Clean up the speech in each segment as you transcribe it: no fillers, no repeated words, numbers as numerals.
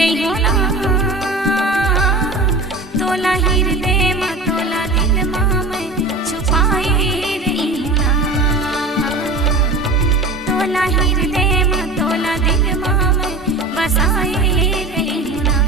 रही हो ना तोला हृदय में तोला दिल में छुपाए रही हो ना तोला हृदय में तोला दिल में बसाए रही हो ना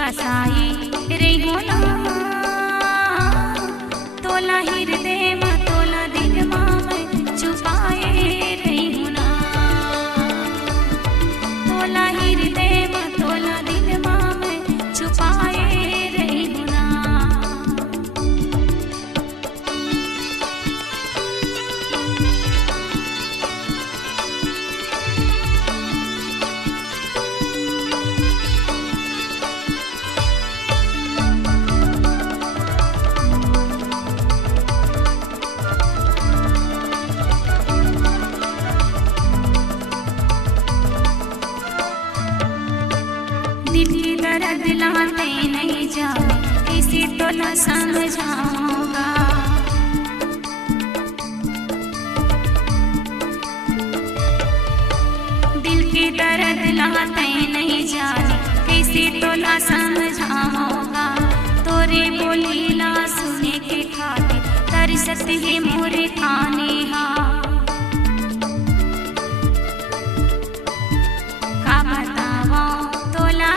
बसाई रे हो ना तोला हृदय में तोला दिल में छुपाए रे हो ना तोला हृदय में तोला दिल में छुपाए रे हो ना दर्द लाते नहीं जाए किसी तो न समझाऊंगा दिल की दर्द लाते नहीं जाए किसी तो न समझाऊंगा तोरे बोली ला सुने के खाते तरसत है मोरे खाने का बतावा तोला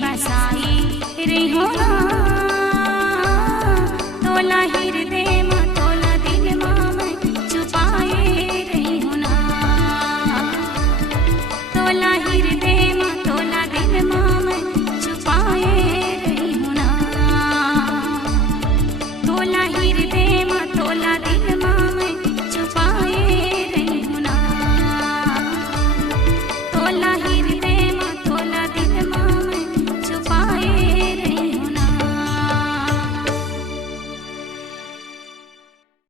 बसाई रे हो ना तोला हृदय में